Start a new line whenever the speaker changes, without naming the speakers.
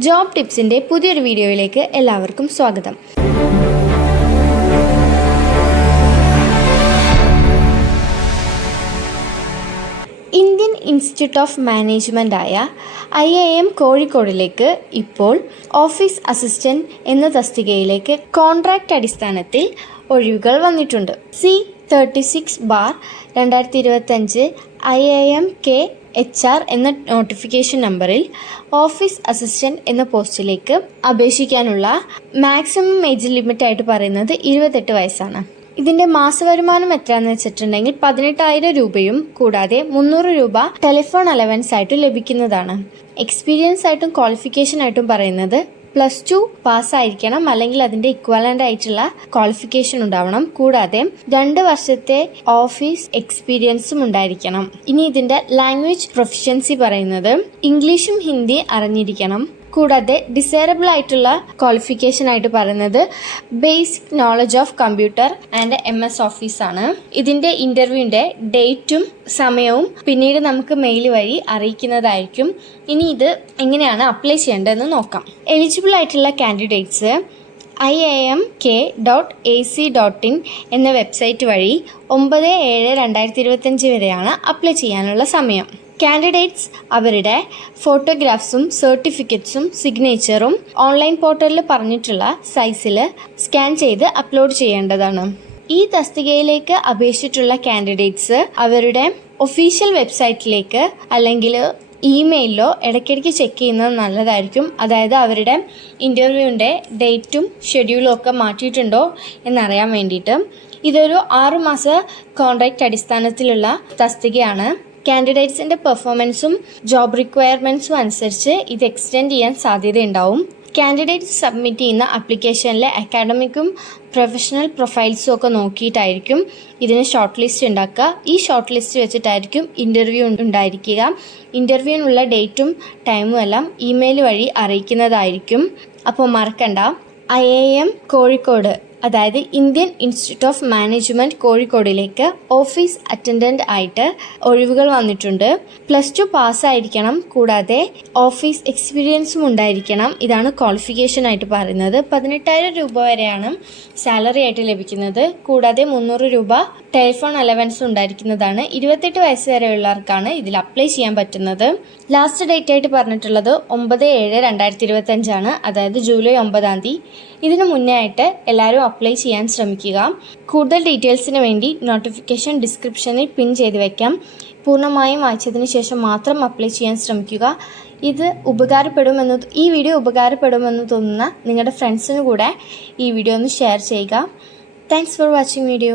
Job ടിപ്സിന്റെ പുതിയൊരു വീഡിയോയിലേക്ക് എല്ലാവർക്കും സ്വാഗതം. ഇന്ത്യൻ ഇൻസ്റ്റിറ്റ്യൂട്ട് ഓഫ് മാനേജ്മെന്റ് ആയ ഐ ഐ എം കോഴിക്കോടിലേക്ക് ഇപ്പോൾ ഓഫീസ് അസിസ്റ്റന്റ് എന്ന തസ്തികയിലേക്ക് കോൺട്രാക്റ്റ് അടിസ്ഥാനത്തിൽ ഒഴിവുകൾ വന്നിട്ടുണ്ട്. സി തേർട്ടി സിക്സ് ബാർ രണ്ടായിരത്തി ഇരുപത്തഞ്ച് I I M K H R എന്ന നോട്ടിഫിക്കേഷൻ നമ്പറിൽ ഓഫീസ് അസിസ്റ്റന്റ് എന്ന പോസ്റ്റിലേക്ക് അപേക്ഷിക്കാനുള്ള മാക്സിമം ഏജ് ലിമിറ്റായിട്ട് പറയുന്നത് ഇരുപത്തെട്ട് വയസ്സാണ്. ഇതിന്റെ മാസവരുമാനം എത്രയാണെന്ന് വെച്ചിട്ടുണ്ടെങ്കിൽ പതിനെട്ടായിരം രൂപയും കൂടാതെ മുന്നൂറ് രൂപ ടെലിഫോൺ അലവൻസ് ആയിട്ട് ലഭിക്കുന്നതാണ്. എക്സ്പീരിയൻസ് ആയിട്ടും ക്വാളിഫിക്കേഷൻ ആയിട്ടും പറയുന്നത് പ്ലസ് ടു പാസ്സായിരിക്കണം. അല്ലെങ്കിൽ അതിന്റെ ഇക്വാലന്റ് ആയിട്ടുള്ള ക്വാളിഫിക്കേഷൻ ഉണ്ടാവണം. കൂടാതെ രണ്ട് വർഷത്തെ ഓഫീസ് എക്സ്പീരിയൻസും ഉണ്ടായിരിക്കണം. ഇനി ഇതിന്റെ ലാംഗ്വേജ് പ്രൊഫിഷ്യൻസി പറയുന്നത് ഇംഗ്ലീഷും ഹിന്ദി അറിഞ്ഞിരിക്കണം. കൂടാതെ ഡിസൈറബിൾ ആയിട്ടുള്ള ക്വാളിഫിക്കേഷൻ ആയിട്ട് പറയുന്നത് basic knowledge of computer and M S office ആണ്. ഇതിന്റെ ഇന്റർവ്യൂവിന്റെ ഡേറ്റും സമയവും പിന്നീട് നമുക്ക് മെയിൽ വഴി അറിയിക്കുന്നതായിരിക്കും. ഇനി ഇത് എങ്ങനെയാണ് അപ്ലൈ ചെയ്യേണ്ടതെന്ന് നോക്കാം. എലിജിബിൾ ആയിട്ടുള്ള candidates I A M K dot A C dot in എന്ന വെബ്സൈറ്റ് വഴി ഒമ്പത് ഏഴ് രണ്ടായിരത്തി ഇരുപത്തഞ്ച് വരെയാണ് അപ്ലൈ ചെയ്യാനുള്ള സമയം. കാൻഡിഡേറ്റ്സ് അവരുടെ ഫോട്ടോഗ്രാഫ്സും സർട്ടിഫിക്കറ്റ്സും സിഗ്നേച്ചറും ഓൺലൈൻ പോർട്ടലിൽ പറഞ്ഞിട്ടുള്ള സൈസിൽ സ്കാൻ ചെയ്ത് അപ്ലോഡ് ചെയ്യേണ്ടതാണ്. ഈ തസ്തികയിലേക്ക് അപേക്ഷിച്ചിട്ടുള്ള കാൻഡിഡേറ്റ്സ് അവരുടെ ഒഫീഷ്യൽ വെബ്സൈറ്റിലേക്ക് അല്ലെങ്കിൽ ഇമെയിലോ ഇടയ്ക്കിടയ്ക്ക് ചെക്ക് ചെയ്യുന്നത് നല്ലതായിരിക്കും. അതായത് അവരുടെ ഇന്റർവ്യൂവിന്റെ ഡേറ്റും ഷെഡ്യൂളും ഒക്കെ മാറ്റിയിട്ടുണ്ടോ എന്നറിയാൻ വേണ്ടിയിട്ട്. ഇതൊരു ആറുമാസ കോൺട്രാക്റ്റ് അടിസ്ഥാനത്തിലുള്ള തസ്തികയാണ്. കാൻഡിഡേറ്റ്സിന്റെ പെർഫോമൻസും ജോബ് റിക്വയർമെന്റ്സും അനുസരിച്ച് ഇത് എക്സ്റ്റെൻഡ് ചെയ്യാൻ സാധ്യതയുണ്ടാവും. കാൻഡിഡേറ്റ്സ് സബ്മിറ്റ് ചെയ്യുന്ന അപ്ലിക്കേഷനിലെ അക്കാഡമിക്കും പ്രൊഫഷണൽ പ്രൊഫൈൽസും ഒക്കെ നോക്കിയിട്ടായിരിക്കും ഇതിന് ഷോർട്ട് ലിസ്റ്റ് ഉണ്ടാക്കുക. ഈ ഷോർട്ട് ലിസ്റ്റ് വെച്ചിട്ടായിരിക്കും ഇന്റർവ്യൂ ഉണ്ടായിരിക്കുക. ഇന്റർവ്യൂവിനുള്ള ഡേറ്റും ടൈമും എല്ലാം ഇമെയിൽ വഴി അറിയിക്കുന്നതായിരിക്കും. അപ്പോൾ മറക്കണ്ട. I A M Kozhikode. അതായത് ഇന്ത്യൻ ഇൻസ്റ്റിറ്റ്യൂട്ട് ഓഫ് മാനേജ്മെന്റ് കോഴിക്കോടിലേക്ക് ഓഫീസ് അറ്റൻഡന്റ് ആയിട്ട് ഒഴിവുകൾ വന്നിട്ടുണ്ട്. പ്ലസ് ടു പാസ്സായിരിക്കണം കൂടാതെ ഓഫീസ് എക്സ്പീരിയൻസും ഉണ്ടായിരിക്കണം. ഇതാണ് ക്വാളിഫിക്കേഷൻ ആയിട്ട് പറയുന്നത്. പതിനെട്ടായിരം രൂപ വരെയാണ് സാലറി ആയിട്ട് ലഭിക്കുന്നത്. കൂടാതെ മുന്നൂറ് രൂപ ടെലിഫോൺ അലവൻസ് ഉണ്ടായിരിക്കുന്നതാണ്. ഇരുപത്തെട്ട് വയസ്സ് വരെയുള്ളവർക്കാണ് ഇതിൽ അപ്ലൈ ചെയ്യാൻ പറ്റുന്നത്. ലാസ്റ്റ് ഡേറ്റ് ആയിട്ട് പറഞ്ഞിട്ടുള്ളത് ഒമ്പത് ഏഴ് രണ്ടായിരത്തി ഇരുപത്തഞ്ചാണ്. അതായത് ജൂലൈ ഒമ്പതാം തീയതി. ഇതിനു മുന്നേ ആയിട്ട് എല്ലാവരും അപ്ലൈ ചെയ്യാൻ ശ്രമിക്കുക. കൂടുതൽ ഡീറ്റെയിൽസിന് വേണ്ടി നോട്ടിഫിക്കേഷൻ ഡിസ്ക്രിപ്ഷനിൽ പിൻ ചെയ്ത് വയ്ക്കാം പൂർണമായും വായിച്ചതിന് ശേഷം മാത്രം അപ്ലൈ ചെയ്യാൻ ശ്രമിക്കുക. ഇത് ഉപകാരപ്പെടുമെന്ന് ഈ വീഡിയോ ഉപകാരപ്പെടുമെന്ന് തോന്നുന്ന നിങ്ങളുടെ ഫ്രണ്ട്സിന് കൂടെ ഈ വീഡിയോ ഒന്ന് ഷെയർ ചെയ്യുക. Thanks for watching video